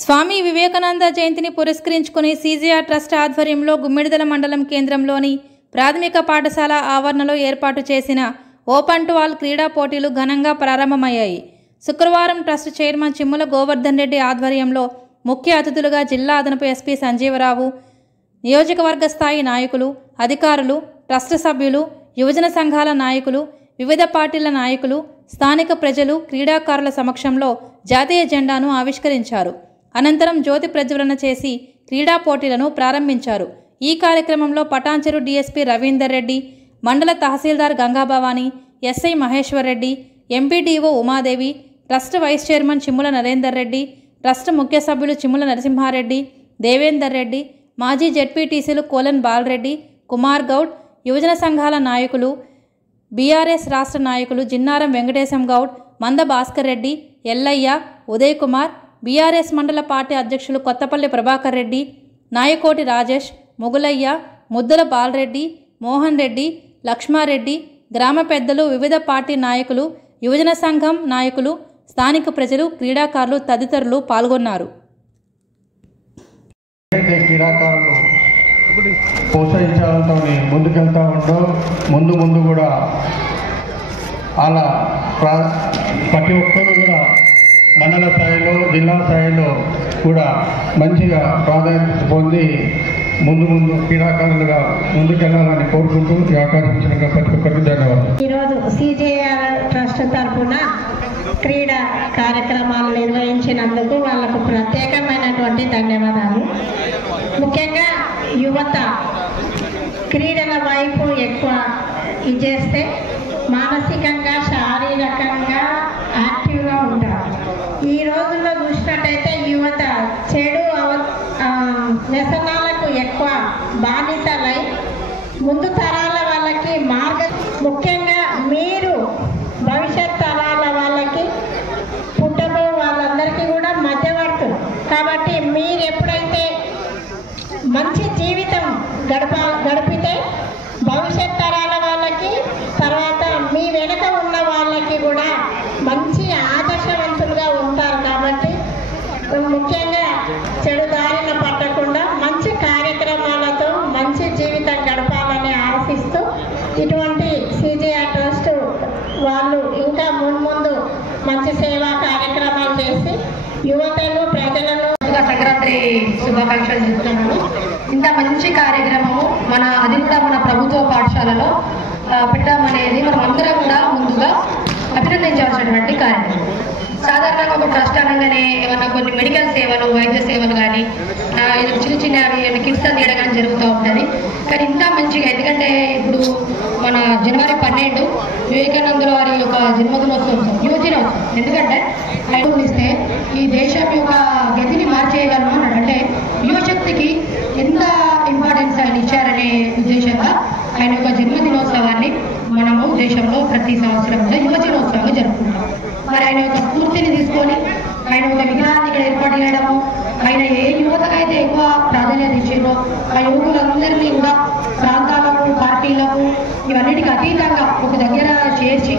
స్వామి వివేకానంద జయంతిని పురస్కరించుకుని సీజేఆర్ ట్రస్ట్ ఆధ్వర్యంలో గుమ్మిడిదల మండలం కేంద్రంలోని ప్రాథమిక పాఠశాల ఆవరణలో ఏర్పాటు చేసిన ఓపెన్ టు ఆల్ క్రీడా పోటీలు ఘనంగా ప్రారంభమయ్యాయి. శుక్రవారం ట్రస్ట్ చైర్మన్ చిమ్ముల గోవర్ధన్ రెడ్డి ఆధ్వర్యంలో ముఖ్య అతిథులుగా జిల్లా అదనపు ఎస్పీ సంజీవరావు, నియోజకవర్గ స్థాయి నాయకులు, అధికారులు, ట్రస్ట్ సభ్యులు, యువజన సంఘాల నాయకులు, వివిధ పార్టీల నాయకులు, స్థానిక ప్రజలు, క్రీడాకారుల సమక్షంలో జాతీయ జెండాను ఆవిష్కరించారు. అనంతరం జ్యోతి ప్రజ్వలన చేసి క్రీడా పోటీలను ప్రారంభించారు. ఈ కార్యక్రమంలో Patancheru DSP Ravinder Reddy, mandal tahsildar Gangabhavani, SI Maheshwar Reddy, MPDO Umadevi, trust vice chairman Chimmula Narender Reddy, trust ముఖ్య సభ్యులు చిమ్ముల నరసింహారెడ్డి, దేవేందర్ రెడ్డి, మాజీ జెడ్పీటీసీలు కోలన్ బాలరెడ్డి, కుమార్ గౌడ్, యువజన సంఘాల నాయకులు, బీఆర్ఎస్ రాష్ట్ర నాయకులు జిన్నారం వెంకటేశం గౌడ్, మంద భాస్కర్ రెడ్డి, ఎల్లయ్య, ఉదయ్ కుమార్, బీఆర్ఎస్ మండల పార్టీ అధ్యక్షులు కొత్తపల్లి ప్రభాకర్ రెడ్డి, నాయకోటి రాజేష్, మొగులయ్య, ముద్దల బాలరెడ్డి, మోహన్ రెడ్డి, లక్ష్మారెడ్డి, గ్రామ పెద్దలు, వివిధ పార్టీ నాయకులు, యువజన సంఘం నాయకులు, స్థానిక ప్రజలు, క్రీడాకారులు తదితరులు పాల్గొన్నారు. క్రీడాకారులు ప్రోత్సహించడంతో ముందుకెళ్తూ ఉండో ముందు కూడా అలా ప్రతి ఒక్కరు కూడా మండల స్థాయిలో, జిల్లా స్థాయిలో కూడా మంచిగా ప్రాధాన్యత పొంది ముందు క్రీడాకారులుగా ముందుకెళ్లాలని కోరుకుంటూ ఈ అవకాశం ఇచ్చిన ప్రతి ఒక్కరికి ధన్యవాదాలు. ఈరోజు సీజేఆర్ ట్రస్ట్ తరఫున క్రీడా కార్యక్రమాలు నిర్వహించినందుకు వాళ్ళకు ప్రత్యేకమైనటువంటి ధన్యవాదాలు. ముఖ్యంగా యువత క్రీడల వైపు ఎక్కువ చేస్తే మానసికంగా, శారీరకంగా యాక్టివ్గా ఉంటారు. ఈ రోజుల్లో చూసినట్టయితే యువత చెడు వ్యసనాలకు ఎక్కువ బానిసలై ముందు తరాల వాళ్ళకి ముఖ్యంగా మీరు భవిష్యత్ తరాల వాళ్ళకి పుట్టబో వాళ్ళందరికీ కూడా మధ్యవర్తులు కాబట్టి మీరు ఎప్పుడైతే మంచి జీవితం గడిపితే భవిష్యత్ తరాల వాళ్ళకి, తర్వాత మీ వెనక ఉన్న వాళ్ళకి కూడా మంచి ఆదర్శవంతులుగా ఉంటారు. కాబట్టి ముఖ్యంగా చెడు దారిన పట్టకుండా మంచి కార్యక్రమాలతో మంచి జీవితం గడపాలని ఆశిస్తూ ఇటువంటి సీజేఆర్ ట్రస్ట్ వాళ్ళు ఇంకా ముందు మంచి సేవా కార్యక్రమాలు చేసి యువతను, ప్రజలను సంక్రాంతి శుభాకాంక్షలు చెప్తున్నాను. ఇంత మంచి కార్యక్రమము అది కూడా మన ప్రభుత్వ పాఠశాలలో పెట్టామనేది మనం అందరం కూడా ముందుగా అభినందించాల్సినటువంటి కార్యక్రమం. సాధారణంగా ఒక ట్రస్ట్ అనగానే ఏమన్నా కొన్ని మెడికల్ సేవలు, వైద్య సేవలు కానీ చిన్న కిట్స్ తీయడం కానీ జరుగుతూ ఉంటుంది. కానీ ఇంకా మంచిగా, ఎందుకంటే ఇప్పుడు మన జనవరి 12 వివేకానందుల వారి యొక్క జన్మదినోత్సవం, యువదినోత్సవం. ఎందుకంటే ఇస్తే ఈ దేశం యొక్క గతిని మార్చేయగలము అన్నాడు. అంటే యువశక్తికి ఎంత ఇంపార్టెన్స్ ఆయన ఇచ్చారనే ఉద్దేశంగా ఆయన యొక్క జన్మదినోత్సవాన్ని మనము దేశంలో ప్రతి సంవత్సరం కూడా యువజనోత్సవంగా జరుపుకుంటాం. మరి ఆయన యొక్క స్ఫూర్తిని తీసుకొని ఆయన ఒక విగ్రహాన్ని ఇక్కడ ఏర్పాటు చేయడము, ఆయన ఏ యువతకైతే ఎక్కువ ప్రాధాన్యత ఇచ్చిందో ఆ యువకులందరినీ కూడా ప్రాంతాలకు, పార్టీలకు, ఇవన్నిటికీ అతీతంగా ఒక దగ్గర చేర్చి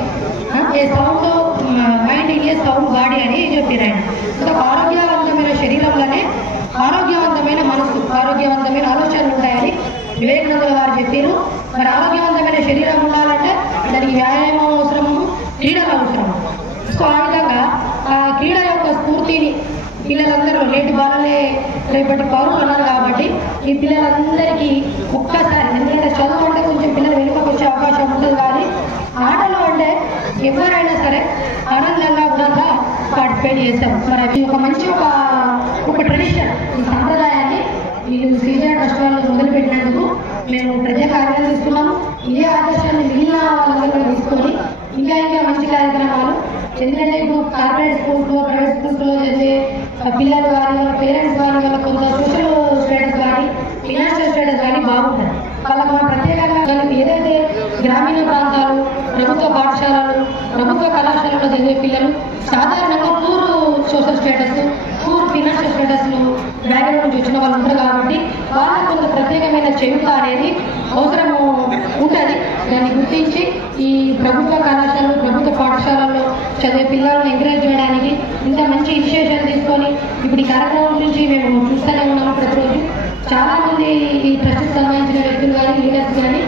ఏ సౌండ్ మైండ్ ఏ సౌండ్ బాడీ అని చెప్పారు. ఆయన ఒక ఆరోగ్యవంతమైన శరీరంలోనే ఆరోగ్యవంతమైన మనసు, ఆరోగ్యవంతమైన ఆలోచనలు ఉంటాయని వివేకానందుల వారు చెప్పారు. మరి ఆరోగ్యవంతమైన శరీరం ఉండాలంటే దానికి వ్యాయామం అవసరము, క్రీడలు అవసరము. సో ఆ విధంగా ఆ క్రీడ యొక్క స్ఫూర్తిని పిల్లలందరూ నేటి బాలలే రేపటి పౌరులు ఉన్నారు కాబట్టి ఈ పిల్లలందరికీ ఒక్కసారి, ఎందుకంటే చదువు అంటే కొంచెం పిల్లలు వెనుకకు వచ్చే అవకాశం ఉంటుంది, కానీ ఆటలు అంటే ఎవరైనా సరే ఆనందంగా కూడా పార్టిసిపేట్ చేస్తాం. మరి అది ఒక మంచి ఒక ట్రెడిషన్, ఈ సంప్రదాయాన్ని వీళ్ళు సీజేఆర్ ట్రస్ట్ వాళ్ళు మొదలుపెట్టినందుకు మేము ప్రత్యేక అభినందిస్తున్నాము. ఇదే ఆదర్శాన్ని మిగిలిన వాళ్ళందరూ తీసుకొని ఇంకా మంచి కార్యక్రమాలు, ఎందుకంటే ఇప్పుడు కార్పొరేట్ స్కూల్స్లో, ప్రైవేట్ స్కూల్స్లో చదివే పిల్లలు కానీ, వాళ్ళ పేరెంట్స్ కానీ, వాళ్ళ కొంత సోషల్ స్టేటస్ కానీ, ఫినాన్షియల్ స్టేటస్ కానీ బాగుంటుంది. వాళ్ళకు మన ప్రత్యేకంగా ఏదైతే గ్రామీణ ప్రాంతాలు, ప్రభుత్వ పాఠశాలలు, ప్రభుత్వ కళాశాలలో చదివే పిల్లలు సాధారణంగా poor social status, poor financial స్టేటస్లు బ్యాక్గ్రౌండ్ నుంచి వచ్చిన వాళ్ళు ఉంటారు కాబట్టి వాళ్ళకు కొంత ప్రత్యేకమైన చేయూత అనేది అవసరము ఉంటుంది. దాన్ని గుర్తించి ఈ ప్రభుత్వ కళాశాలలు, ప్రభుత్వ పాఠశాలల్లో చదివే పిల్లలను ఎంకరేజ్ చేయడానికి ఇంకా మంచి ఇనిషియేషన్ తీసుకొని ఇప్పుడు ఈ కార్యక్రమం గురించి మేము చూస్తూనే ఉన్నాము. ప్రతిరోజు చాలామంది ఈ ట్రస్ట్కి సంబంధించిన వ్యక్తులు కానీ లీడర్స్ కానీ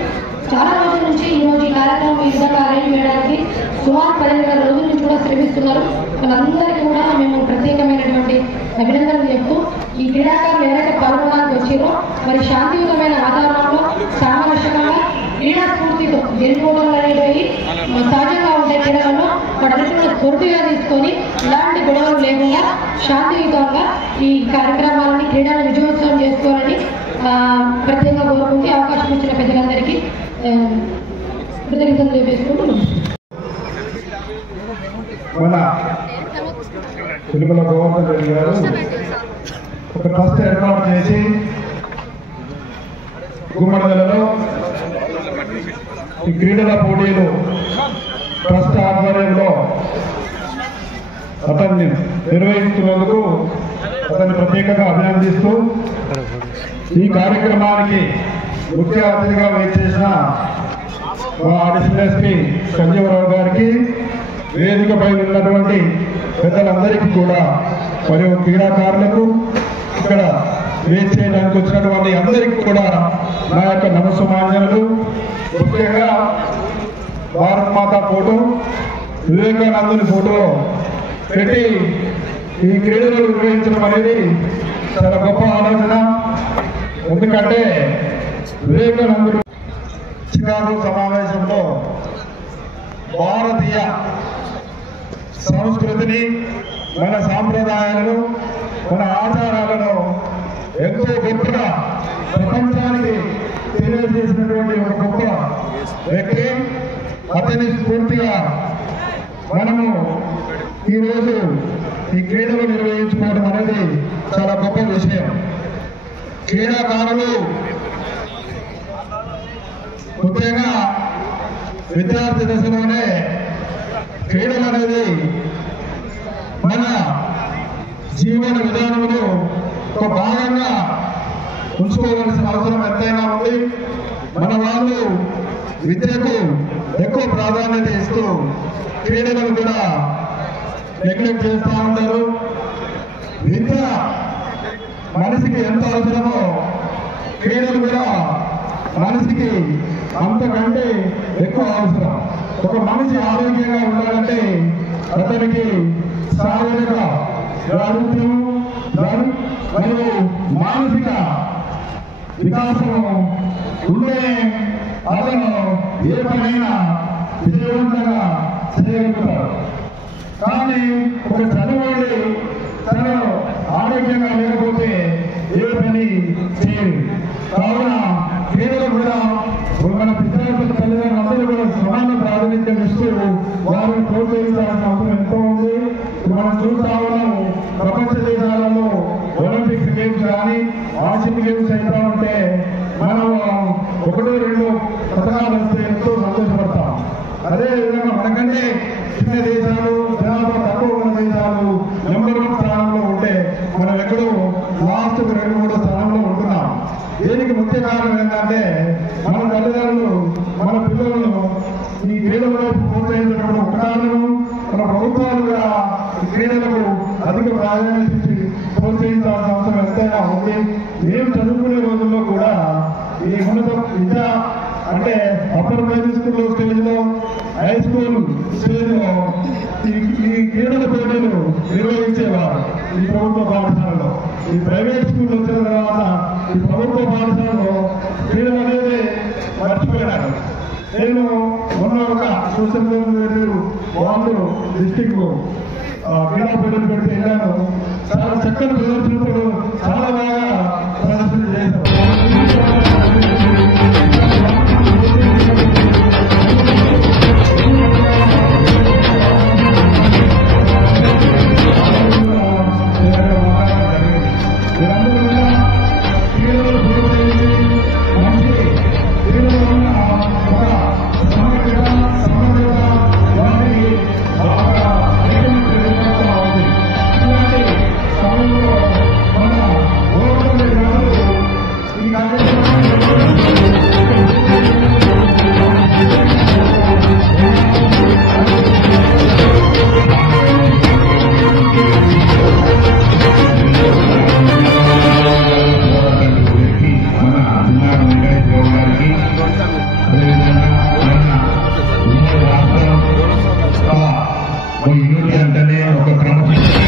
చాలా రోజుల నుంచి ఈరోజు ఈ కార్యక్రమం ఈ విధంగా అరేంజ్ చేయడానికి సుమారు 15 రోజుల నుంచి కూడా శ్రమిస్తున్నారు. వాళ్ళందరికీ కూడా మేము ప్రత్యేకమైనటువంటి అభినందనలు చెప్తూ ఈ క్రీడాకారులు ఎవరైతే పాల్గొనడానికి వచ్చారో మరి శాంతియుతమైన వాతావరణంలో సామరస్యంగా క్రీడా స్ఫూర్తితో గెలుపుకోవడం అనేవి సహజంగా ఉండే క్రీడలలో వాటిని స్ఫూర్తిగా తీసుకొని ఇలాంటి గొడవలు లేకుండా శాంతియుతంగా ఈ కార్యక్రమాలని క్రీడలను విజయోత్సవం చేసుకోవాలని ప్రత్యేకంగా కోరుకుంటే అవకాశం ఇచ్చిన పెద్దలందరికీ కృతజ్ఞతలు తెలియజేసుకుంటున్నాం. మన తిరుమల గోవర్ధన్ రెడ్డి గారు ఒక ట్రస్ట్ ఏర్పాటు చేసి గుమ్మడిదలలో ఈ క్రీడల పోటీలు ట్రస్ట్ ఆధ్వర్యంలో అతన్ని నిర్వహిస్తున్నందుకు అతన్ని ప్రత్యేకంగా అభినందిస్తూ ఈ కార్యక్రమానికి ముఖ్య అతిథిగా వేచేసిన మా అడిషనల్ ఎస్పీ సంజీవరావు గారికి, వేదికపై ఉన్నటువంటి పెద్దలందరికీ కూడా మరియు క్రీడాకారులకు, ఇక్కడ వేచి చేయడానికి వచ్చినటువంటి అందరికీ కూడా నా యొక్క నమస్సుమాన్యాలు. ముఖ్యంగా భారత్ మాత ఫోటో, వివేకానందుని ఫోటో పెట్టి ఈ క్రీడలు నిర్వహించడం అనేది చాలా గొప్ప ఆలోచన. ఎందుకంటే వివేకానందుడు చికాగో సమావేశంలో భారతీయ సంస్కృతిని, మన సాంప్రదాయాలను, మన ఆచారాలను ఎంతో గొప్పగా ప్రపంచానికి తెలియజేసినటువంటి ఒక గొప్ప వ్యక్తి. అతని స్ఫూర్తిగా మనము ఈరోజు ఈ క్రీడలు నిర్వహించుకోవడం అనేది చాలా గొప్ప విషయం. క్రీడాకారులు ముఖ్యంగా విద్యార్థి దశలోనే క్రీడలు అనేది మన జీవన విధానంలో ఒక భాగంగా ఉంచుకోవాల్సిన అవసరం ఎంతైనా ఉంది. మన వాళ్ళు విద్యకు ఎక్కువ ప్రాధాన్యత ఇస్తూ క్రీడలను కూడా నెగ్లెక్ట్ చేస్తూ ఉంటారు. విద్య మనిషికి ఎంత అవసరమో క్రీడలు కూడా మనిషికి అంతకంటే ఎక్కువ అవసరం. ఒక మనిషి ఆరోగ్యంగా ఉండాలంటే అతనికి శారీరక దారుణ్యం మరియు మానసిక వికాసము ఉంటే అతను ఏ పనైనా విజయవంతంగా చేయగలుగుతారు. కానీ ఒక చదువుడి తను ఆరోగ్యంగా లేకపోతే ఏ పని చేయదు. కావున క్రీడలు కూడా మన విద్యార్థుల తల్లిదండ్రులందరూ కూడా సమాన ప్రాతినిధ్యం ఇస్తూ వారిని ప్రోత్సహించాల్సిన అవసరం ఎంతో ఉంది. మనం చూస్తా ఉన్నాము, ప్రపంచ దేశాలలో ఒలింపిక్స్ గేమ్స్ కానీ ఆసియన్ గేమ్స్ అయితే ఉంటే మనం 1-2 పథకాలు వస్తే ఎంతో సంతోషపడతాం. అదేవిధంగా మనకంటే చిన్న దేశాలు, జనాభా తక్కువ ఉన్న దేశాలు నెంబర్ 1 స్థానంలో ఉంటే మనం ఎక్కడో లాస్ట్ 2-3 స్థానంలో ఉంటున్నాం. దీనికి ముఖ్య కారణం ఏంటంటే మన తల్లిదండ్రులు మన పిల్లలను ఈ క్రీడలలో ప్రోత్సహించడం ఒక కారణము. మన ప్రభుత్వాలు కూడా ఈ క్రీడలకు అధిక ప్రాధాన్యత ఇచ్చి ప్రోత్సహించాల్సిన అవసరం ఎంతైనా ఉంది. మేము చదువుకునే రోజుల్లో కూడా ఈ ఉన్నత విద్య అంటే అప్పర్ ప్రైమరీ స్కూల్లో స్టేజ్లో, హై స్కూల్ స్టేజ్లో ఈ క్రీడల పోటీలు నిర్వహించేవారు ఈ ప్రభుత్వ పాఠశాలలో. ఈ ప్రైవేట్ స్కూల్ వచ్చిన తర్వాత ఈ ప్రభుత్వ పాఠశాలలో క్రీడలు అనేది మర్చిపోయినారు. నేను మొన్న ఒక సోషల్ వాళ్ళు డిస్టిక్ క్రీడా పోటీలు పెడితే వెళ్ళాను. చాలా చక్కని ప్రదర్శనలు చాలా బాగా ప్రదర్శన చేశారు. డ్యూటీ అంటేనే ఒక క్రమశిక్షణ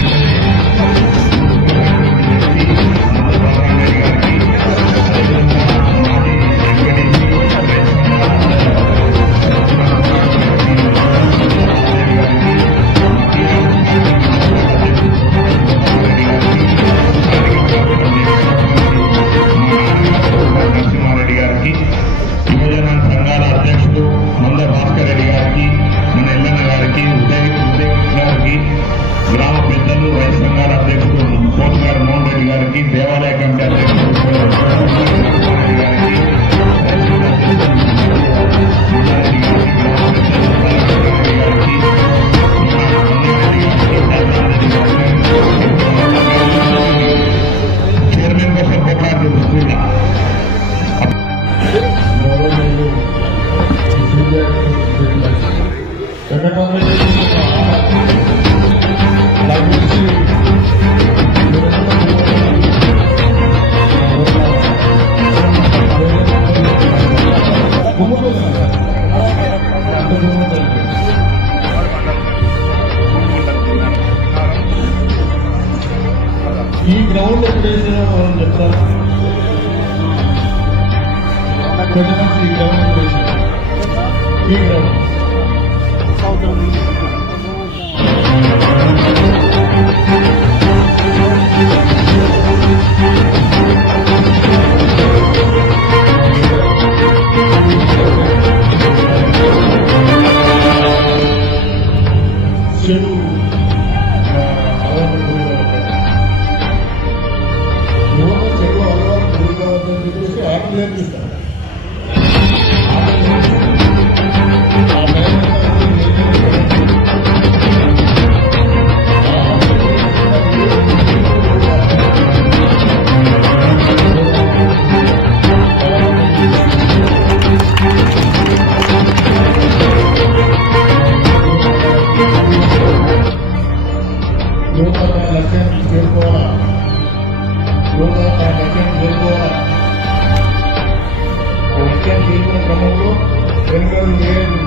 దేవాలయ కమిటీ చైర్మన్ కోసం పోరాడుతుంది స్కూల్ ఈ గ్రౌండ్ ఎప్పుడైనా మనం చెప్తారు ఈ గ్రౌండ్ ఈ గ్రౌండ్ చెడు చెడు అలవాటు గురి కావద్దని చెప్పేసి యాక్ట్ నేర్పిస్తారు. లక్ష్యాన్ని చేరుకోవాలా, లక్ష్యాన్ని చేరుకోవాలా. లక్ష్యాన్ని చేరుకున్న క్రమంలో వెనుకలు లేదు.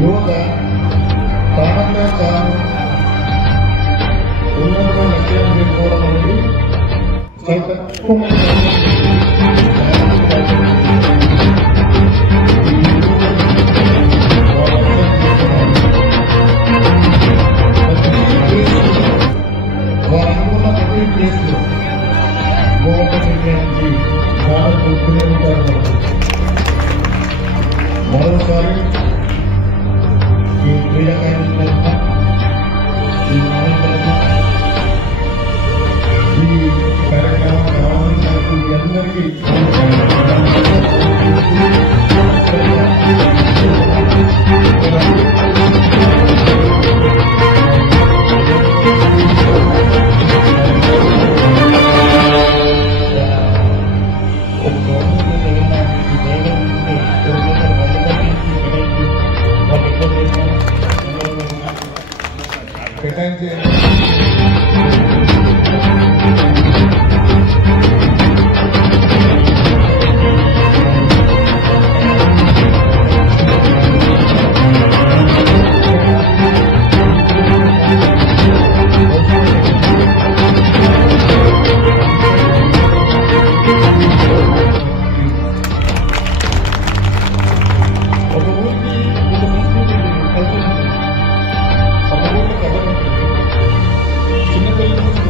యువత ప్రాణంగా తాను ఉన్నతమైన లక్ష్యాన్ని చేరుకోవడం అనేది చాలా తక్కువ. వారు అనుకున్న ప్రతి ప్లేస్లో గోవర్ధనికి చాలా చూస్తూనే ఉంటారు. మరోసారి ఈ క్రీడాకారుల ఈ ఈ కార్యక్రమాన్ని ఆహ్వానించినప్పుడు మీ అందరికీ కేటాయించే ఒక ఊరికి ఒక సంస్కృతి కలిసి ఒక ఊరికి కబర్ ఉంటుంది. చిన్నపిల్లలు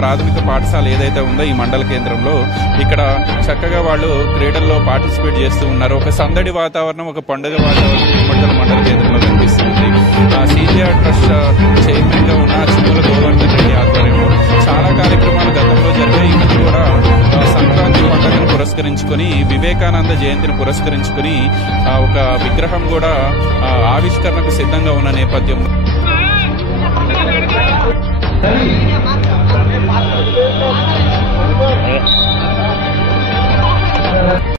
ప్రాథమిక పాఠశాల ఏదైతే ఉందో ఈ మండల కేంద్రంలో ఇక్కడ చక్కగా వాళ్ళు క్రీడల్లో పార్టిసిపేట్ చేస్తూ ఉన్నారు. ఒక సందడి వాతావరణం, ఒక పండుగ వాతావరణం గుమ్మిడిదల మండల కేంద్రంలో కనిపిస్తుంది. CGR ట్రస్ట్ చైర్మన్ గా ఉన్న చిమ్మల గోవర్ధన్ రెడ్డి ఆధ్వర్యంలో చాలా కార్యక్రమాలు గతంలో జరిగాయి. ఇక్కడ కూడా సంక్రాంతి పండుగను పురస్కరించుకొని, వివేకానంద జయంతిని పురస్కరించుకొని ఒక విగ్రహం కూడా ఆవిష్కరణకు సిద్ధంగా ఉన్న నేపథ్యంలో